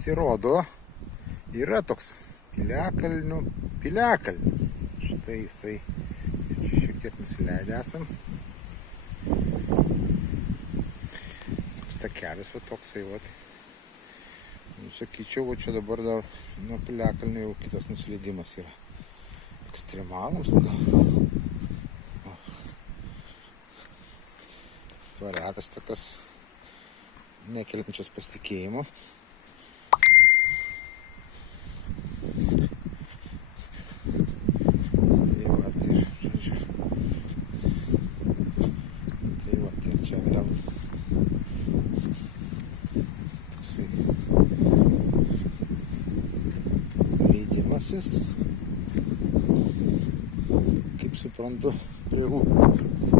pasirodo, yra toks piliakalnis. Štai jisai, šiek tiek nusileidę esam. Toks takelis, va toksai, va. Sakyčiau, va čia dabar dar nuo piliakalnio jau kitas nusileidimas yra. Ekstremalams gal. Tvarelės tokios nekeliančios pasitikėjimo. Tai vat ir, žodžiu. Tai vat ir čia vėl toksai leidimasis. Kaip suprantu, prie upės.